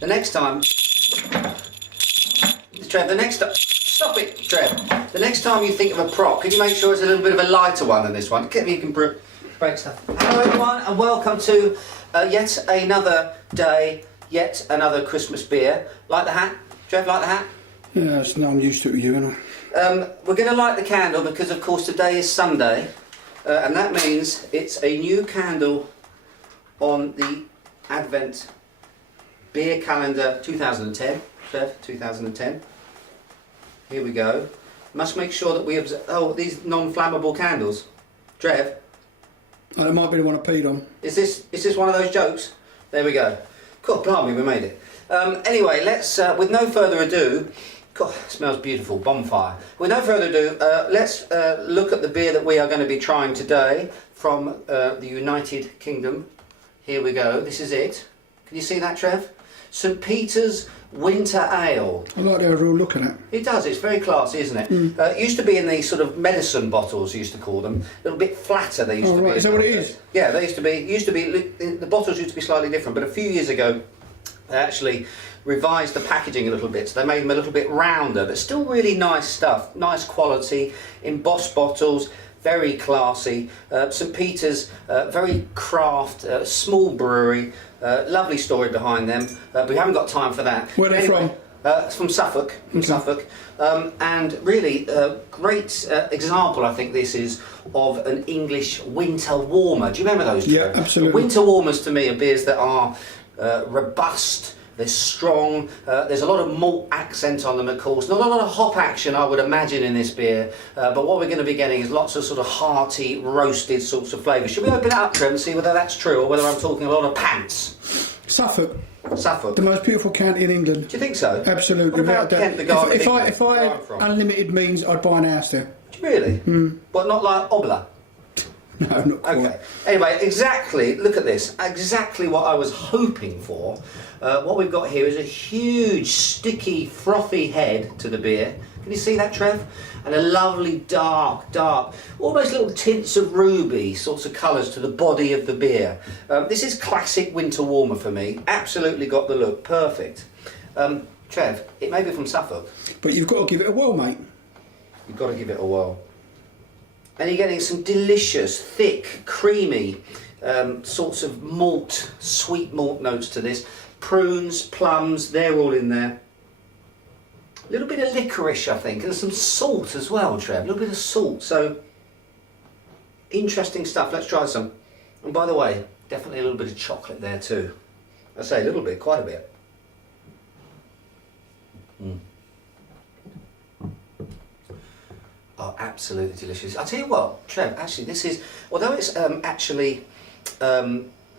The next time, Trev, stop it, Trev. The next time you think of a prop, could you make sure it's a little bit of a lighter one than this one? You can break stuff. Hello everyone, and welcome to yet another day, yet another Christmas beer. Like the hat? Trev, like the hat? Yeah, I'm used to it with you, aren't I? We're going to light the candle because, of course, today is Sunday, and that means it's a new candle on the Advent Beer Calendar 2010. Trev, 2010. Here we go. Must make sure that we observe. Oh, these non-flammable candles. Trev. Oh, it might be the one I peed on. Is this one of those jokes? There we go. Cool, blimey, we made it. Anyway, let's, with no further ado, God, it smells beautiful, bonfire. With no further ado, let's look at the beer that we are going to be trying today from the United Kingdom. Here we go, this is it. Can you see that, Trev? St. Peter's Winter Ale. I like the overall look at it. It does, it's very classy, isn't it? It used to be in these sort of medicine bottles, you used to call them. A little bit flatter they used to be. Is that what it is? Yeah, they used to be, the bottles used to be slightly different, but a few years ago they actually revised the packaging a little bit, so they made them a little bit rounder, but still really nice stuff, nice quality, embossed bottles, very classy. St. Peter's, very craft, small brewery, lovely story behind them. We haven't got time for that. Where are they from? It's from Suffolk, and really great example, I think this is, of an English winter warmer. Do you remember those? Yeah, absolutely. Winter warmers to me are beers that are robust, they're strong, there's a lot of malt accent on them, of course, not a lot of hop action I would imagine in this beer, but what we're going to be getting is lots of sort of hearty, roasted sorts of flavours. Should we open it up, Trev, and see whether that's true or whether I'm talking a lot of pants? Suffolk. Suffolk. The most beautiful county in England. Do you think so? Absolutely. What about Kent, the Garden of England? If I had unlimited means, I'd buy an house there. Do you really? But not like Obla? No, not quite. Okay. Anyway, exactly, look at this. Exactly what I was hoping for. What we've got here is a huge, sticky, frothy head to the beer. Can you see that, Trev? And a lovely dark, almost little tints of ruby sorts of colours to the body of the beer. This is classic winter warmer for me. Absolutely got the look. Perfect. Trev, it may be from Suffolk. But you've got to give it a whirl, mate. You've got to give it a whirl. And you're getting some delicious, thick, creamy sorts of malt, sweet malt notes to this. Prunes, plums, they're all in there. A little bit of licorice, I think, and some salt as well, Trev. A little bit of salt, so interesting stuff. Let's try some. And by the way, definitely a little bit of chocolate there too. I say a little bit, quite a bit. Oh, absolutely delicious. I'll tell you what, Trev, actually this is, although it's actually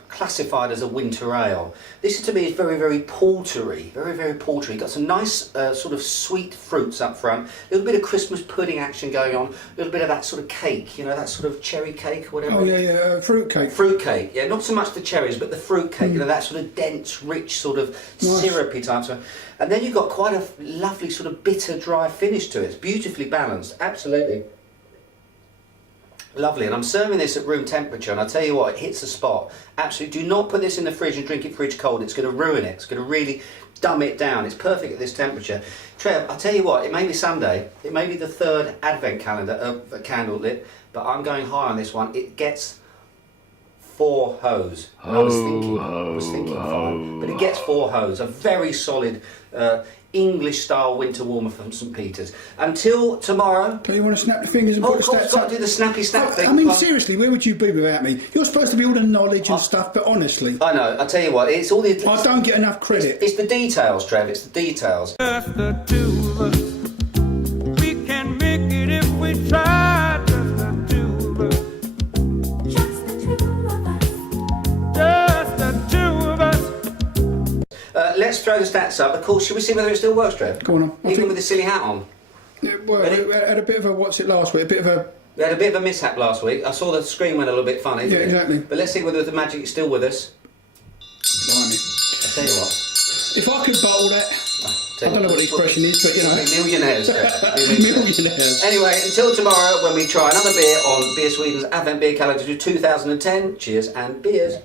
classified as a winter ale, this to me is very, very portery, very portery. Got some nice sort of sweet fruits up front, a little bit of Christmas pudding action going on, a little bit of that sort of cake, you know, that sort of cherry cake or whatever. Oh yeah, fruit cake. Fruit cake, yeah, not so much the cherries, but the fruit cake, you know, that sort of dense, rich, sort of syrupy type stuff. And then you've got quite a lovely sort of bitter, dry finish to it. It's beautifully balanced, absolutely. Lovely, and I'm serving this at room temperature, and I tell you what, it hits the spot. Absolutely, do not put this in the fridge and drink it fridge cold. It's going to ruin it. It's going to really dumb it down. It's perfect at this temperature. Trev, I tell you what, it may be Sunday, it may be the third Advent calendar candle lit, but I'm going high on this one. It gets 4 hoes. I was thinking 5, but it gets 4 hoes. A very solid English style winter warmer from St. Peter's. Until tomorrow. Do you want to snap the fingers and put the stats got up? to do the snappy snap thing. I mean, seriously, where would you be without me? You're supposed to be all the knowledge and stuff, but honestly, I know. I tell you what, it's all the. I don't get enough credit. It's the details, Trev. It's the details. Just the two of us. We can make it if we try. Just the two of us. Just the two of us. Let's throw the stats up. Of course, should we see whether it still works, Trev? Go on. Even with the silly hat on. Yeah, well, we had a bit of a what's it last week? We had a bit of a mishap last week. I saw the screen went a little bit funny. Yeah, exactly. But let's see whether the magic is still with us. Blimey. I tell you what. If I could bottle that, I don't know what the expression is, but you know. Millionaires, Trev. Millionaires. Anyway, until tomorrow when we try another beer on Beer Sweden's Advent Beer Calendar 2010. Cheers and beers.